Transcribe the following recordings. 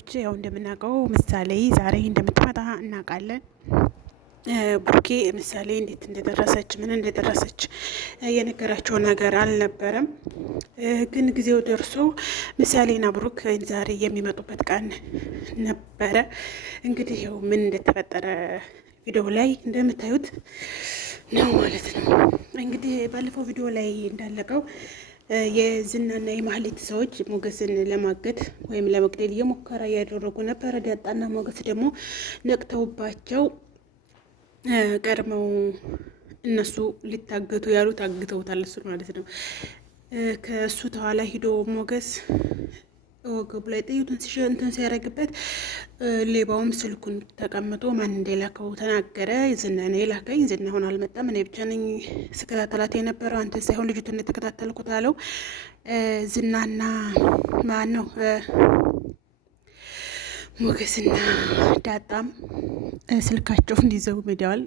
ውዶች ያው እንደምናውቀው ምሳሌ ዛሬ እንደምትመጣ እናውቃለን። ብሩኬ ምሳሌ እንዴት እንደደረሰች ምን እንደደረሰች የነገራቸው ነገር አልነበረም። ግን ጊዜው ደርሶ ምሳሌና ብሩክ ዛሬ የሚመጡበት ቀን ነበረ። እንግዲህ ያው ምን እንደተፈጠረ ቪዲዮ ላይ እንደምታዩት ነው ማለት ነው። እንግዲህ ባለፈው ቪዲዮ ላይ እንዳለቀው የዝናና የማህሌት ሰዎች ሞገስን ለማገድ ወይም ለመግደል እየሞከረ ያደረጉ ነበረ። ዳጣና ሞገስ ደግሞ ነቅተውባቸው ቀድመው እነሱ ሊታገቱ ያሉት አግተውታል። እሱ ማለት ነው። ከእሱ ተኋላ ሂዶ ሞገስ ወገቡ ላይ ጥይቱን እንትን ሲያደርግበት ሌባውም ስልኩን ተቀምጦ ማን እንደላከው ተናገረ። ዝና ነው የላከኝ፣ ዝና አሁን አልመጣም፣ እኔ ብቻ ነኝ ስከታተላት የነበረው አንተ ሳይሆን ልጅቱን የተከታተልኩት አለው። ዝናና ማን ነው ሞገስና ዳጣም ስልካቸውን ይዘው ሄደዋል።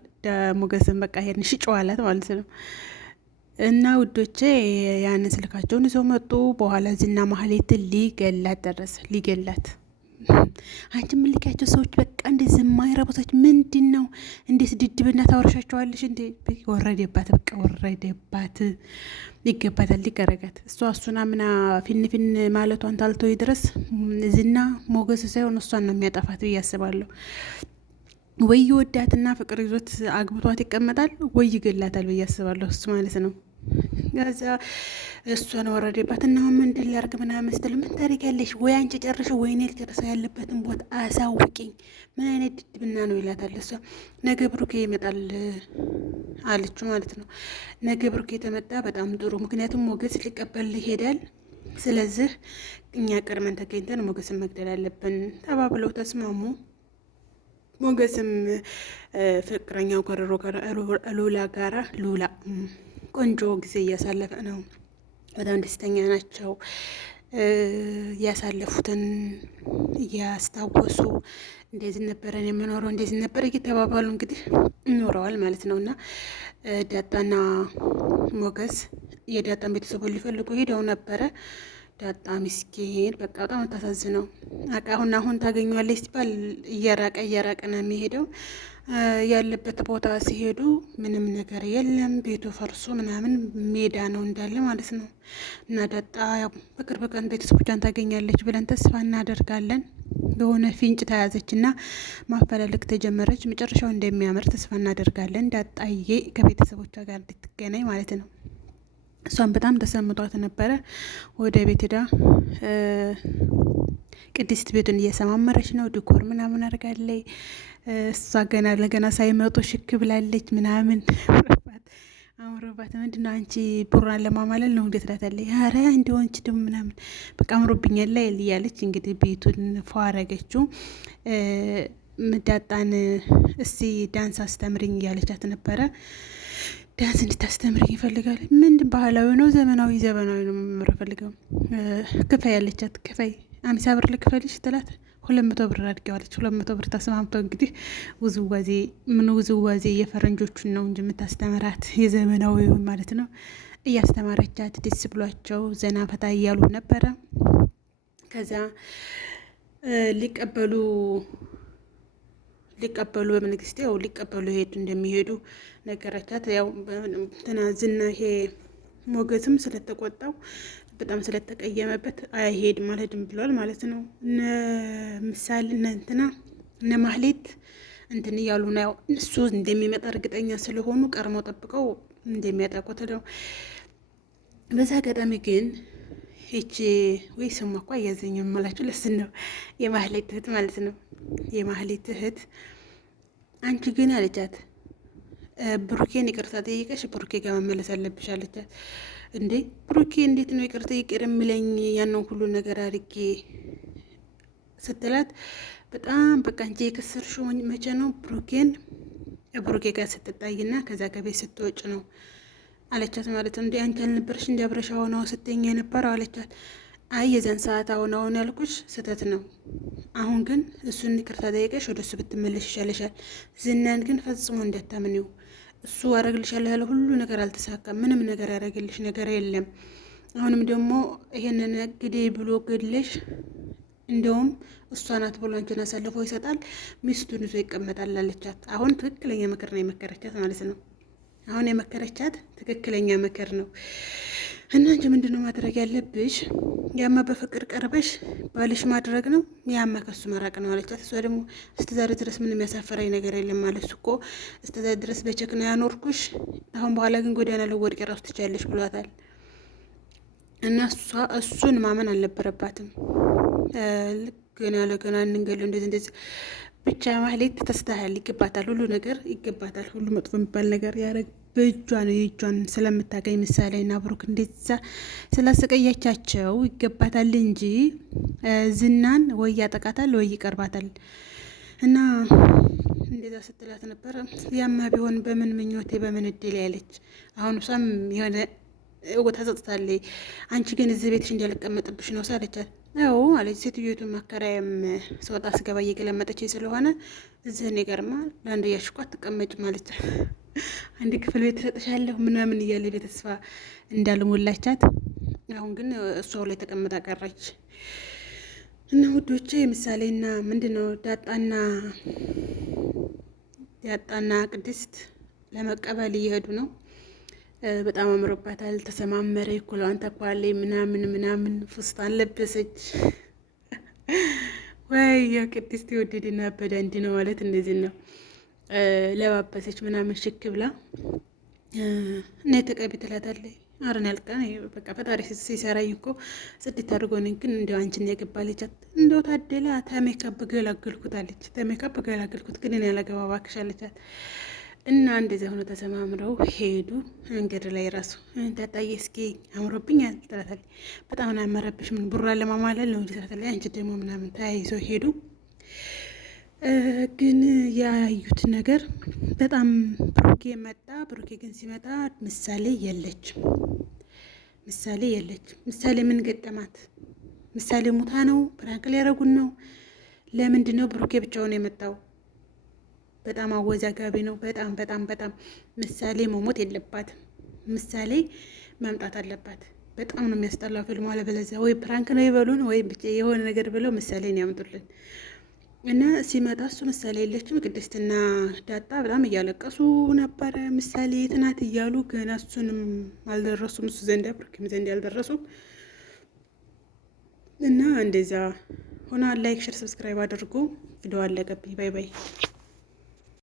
ሞገስን በቃ ይሄን ሽጨዋላት ማለት ነው። እና ውዶቼ ያን ስልካቸውን ይዘው መጡ። በኋላ ዝና ማህሌትን ሊገላት ደረሰ። ሊገላት አንቺ ምልኪያቸው ሰዎች በቃ እንደዚህ የማይረቡታች ምንድን ነው? እንዴት ድድብና ታወርሻቸዋለሽ? እንዴ ወረደባት፣ በቃ ወረደባት። ይገባታል ሊቀረጋት። እሱና ምና ፊንፊን ማለቷን ታልተው ድረስ ዝና ሞገስ ሳይሆን እሷን ነው የሚያጠፋት ብዬ አስባለሁ። ወይ ወዳትና ፍቅር ይዞት አግብቷት ይቀመጣል፣ ወይ ይገላታል ብዬ አስባለሁ። እሱ ማለት ነው። ከዛ እሷን ወረደባት እና ምንድን ላድርግ ምናምን ስትል ምን ታደርጊያለሽ? ወይ አንቺ ጨርሽው ወይ እኔ ልጨርሰው ያለበትን ቦታ አሳውቂኝ። ምን አይነት ድድብና ነው ይላታል። እሷ ነገ ብሩኬ ይመጣል አለችው ማለት ነው። ነገ ብሩኬ የተመጣ በጣም ጥሩ፣ ምክንያቱም ሞገስ ሊቀበል ይሄዳል። ስለዚህ እኛ ቀድመን ተገኝተን ሞገስን መግደል አለብን ተባብለው ተስማሙ። ሞገስም ፍቅረኛው ሉላ ጋራ ሉላ ቆንጆ ጊዜ እያሳለፈ ነው። በጣም ደስተኛ ናቸው። ያሳለፉትን እያስታወሱ እንደዚህ ነበረን የምኖረው እንደዚህ ነበረ እየተባባሉ እንግዲህ ይኖረዋል ማለት ነው። እና ዳጣና ሞገስ የዳጣን ቤተሰቦች ሊፈልጉ ሄደው ነበረ። ዳጣ ምስኪን በቃ በጣም ታሳዝነው። አሁን ታገኘዋለች ሲባል እየራቀ ነው የሚሄደው። ያለበት ቦታ ሲሄዱ ምንም ነገር የለም፣ ቤቱ ፈርሶ ምናምን ሜዳ ነው እንዳለ ማለት ነው። እና ዳጣ በቅርብ ቀን ቤተሰቦቿን ታገኛለች ብለን ተስፋ እናደርጋለን። የሆነ ፊንጭ ተያዘች እና ማፈላለግ ተጀመረች። መጨረሻው እንደሚያምር ተስፋ እናደርጋለን። ዳጣዬ ከቤተሰቦቿ ጋር እንድትገናኝ ማለት ነው። እሷን በጣም ተሰምቷት ነበረ። ወደ ቤት ሄዳ ቅድስት ቤቱን እየሰማመረች ነው። ዲኮር ምናምን አድርጋለች። እሷ ለገና ሳይመጡ ሽክ ብላለች ምናምን አምሮባት። ምንድነው አንቺ ቡራን ለማማለል ነው እንዴት ላታለች? ኧረ እንዲሆንች ደግሞ ምናምን በቃ አምሮብኛል ላይ እያለች እንግዲህ ቤቱን ፏ አረገችው። ዳጣን እስቲ ዳንስ አስተምርኝ እያለቻት ነበረ። ዳንስ እንድታስተምርኝ ይፈልጋል። ምንድን ባህላዊ ነው ዘመናዊ ነው የምፈልገው። ክፈይ ያለቻት፣ ክፈይ 50 ብር ልክፈልሽ ትላት። 200 ብር አድርገዋለች። 200 ብር ተስማምተው እንግዲህ ውዝዋዜ የፈረንጆቹን ነው እንጂ የምታስተምራት የዘመናዊውን ማለት ነው እያስተማረቻት ደስ ብሏቸው ዘና ፈታ እያሉ ነበረ። ከዛ ሊቀበሉ በመንግስት ያው ሊቀበሉ እንደሚሄዱ ነገረቻት። ያው ዝና ይሄ ሞገስም ስለተቆጣው በጣም ስለተቀየመበት አይሄድም አልሄድም ብሏል ማለት ነው። ምሳሌ እነ ማህሌት እንትን እያሉ ነው። ያው እሱ እንደሚመጣ እርግጠኛ ስለሆኑ ቀርመው ጠብቀው እንደሚያጠቁት ነው። በዛ አጋጣሚ ግን ይቺ ወይ ስሟ እኮ አያዘኝም የምላችሁ ለስን ነው የማህሌት እህት ማለት ነው። የማህሌት እህት አንቺ ግን አለቻት ብሩኬን ይቅርታ ጠይቀሽ ብሩኬ ጋር መመለስ አለብሽ አለቻት። እንዴ ብሩኬ እንዴት ነው ይቅርታ ይቅር የሚለኝ ያንን ሁሉ ነገር አድርጌ ስትላት፣ በጣም በቃ እንጂ የከሰርሽው መቼ ነው ብሩኬ ጋር ስትጣይና ከዛ ከቤት ስትወጭ ነው አለቻት ማለት ነው። እንዴ አንቺ አልነበረሽ እንዲ አብረሻ ሆነው ስትኝ የነበረው አለቻት። አይ የዛን ሰዓት አሁን ያልኩሽ ስህተት ነው። አሁን ግን እሱን ይቅርታ ጠይቀሽ ወደ እሱ ብትመለሽ ይሻለሻል። ዝናን ግን ፈጽሞ እንዳታምኒው። እሱ አረግልሻለሁ ያለ ሁሉ ነገር አልተሳካም። ምንም ነገር ያደረግልሽ ነገር የለም። አሁንም ደግሞ ይሄንን ግዴ ብሎ ገድለሽ እንደውም እሷ ናት ብሎ አንቺን አሳልፎ ይሰጣል፣ ሚስቱን ይዞ ይቀመጣል አለቻት። አሁን ትክክለኛ ምክር ነው የመከረቻት ማለት ነው። አሁን የመከረቻት ትክክለኛ ምክር ነው። እና አንቺ ምንድነው ማድረግ ያለብሽ? ያማ በፍቅር ቀርበሽ ባልሽ ማድረግ ነው፣ ያማ ከሱ መራቅ ነው አለቻት። እሷ ደግሞ እስከዛሬ ድረስ ምንም ያሳፈረኝ ነገር የለም ማለት እኮ እስከዛሬ ድረስ በቸክ ነው ያኖርኩሽ፣ አሁን በኋላ ግን ጎዳና ለወድቅ ራሱ ትቻለሽ ብሏታል። እና እሷ እሱን ማመን አልነበረባትም። ገና ለገና እንንገለው እንደዚህ ብቻ ማህሌት ተስተሃል፣ ይገባታል፣ ሁሉ ነገር ይገባታል። ሁሉ መጥፎ የሚባል ነገር ያረግ በእጇ ነው፣ የእጇን ስለምታገኝ ምሳሌ እና ብሩክ እንደዛ ስላሰቀያቻቸው ይገባታል እንጂ ዝናን ወይ ያጠቃታል ወይ ይቀርባታል። እና እንደዛ ስትላት ነበረ። ያማ ቢሆን በምን ምኞቴ በምን እድል ያለች። አሁን እሷም የሆነ ተጸጽታለች። አንቺ ግን እዚህ ቤትሽ እንዳልቀመጥብሽ ነው ሳለቻት፣ ያው አለች ሴትዮቱን ማከራያም ስወጣ ስገባ እየገለመጠች ስለሆነ እዚህ እኔ ገርማ ለአንድ ያሽኳ ትቀመጭ ማለት አንድ ክፍል ቤት ተሰጥሻለሁ ምናምን እያለ ቤተስፋ እንዳልሞላቻት፣ አሁን ግን እሷው ላይ ተቀምጣ ቀረች። እና ውዶቼ ምሳሌና ምንድነው ዳጣና ቅድስት ለመቀበል እየሄዱ ነው። በጣም አምሮባታል። ተሰማመረ፣ ኩላዋን ተኳለ፣ ምናምን ፍስታን ለበሰች። ወይ የቅድስት የወደደና ያበደ አንድ ነው ማለት እንደዚህ ነው። ለባበሰች ምናምን ሽክ ብላ እና የተቀቢ ትላታለች። አረን ያልቀን በቃ ፈጣሪ ሲሰራኝ እኮ ጽድት አድርጎን፣ ግን እንደው አንቺን ያገባለቻት እንደው ታደላ ተሜካፕ ገላገልኩት አለች። ተሜካፕ ገላገልኩት ግን እኔ ያላገባ እባክሽ አለቻት። እና እንደዚያ ሆነ ተሰማምረው ሄዱ። መንገድ ላይ ራሱ ታጣዬ እስኪ አምሮብኛል ትላታለች። በጣም ነው ያመረብሽ፣ ምን ብሩን ለማማለል ነው ትላታለች። አንቺ ደግሞ ምናምን ተያይዘው ሄዱ። ግን ያዩት ነገር በጣም ብሩኬ መጣ። ብሩኬ ግን ሲመጣ ምሳሌ የለችም። ምሳሌ ምን ገጠማት? ምሳሌ ሙታ ነው? ፕራንክ ሊያረጉን ነው? ለምንድን ነው ብሩኬ ብቻውን የመጣው? በጣም አወዛጋቢ ነው። በጣም ምሳሌ መሞት የለባትም። ምሳሌ መምጣት አለባት። በጣም ነው የሚያስጠላው ፊልሙ። አለበለዚያ ወይ ፕራንክ ነው ይበሉን ወይ የሆነ ነገር ብለው ምሳሌን ያምጡልን። እና ሲመጣ እሱ ምሳሌ የለችም። ቅድስትና ዳጣ በጣም እያለቀሱ ነበረ። ምሳሌ የት ናት እያሉ ገና እሱንም አልደረሱም። እሱ ዘንድ ብሩክም ዘንድ ያልደረሱም እና እንደዛ ሆና ላይክ፣ ሼር፣ ሰብስክራይብ አድርጉ። ቪዲዮ አለቀብኝ። ባይ ባይ።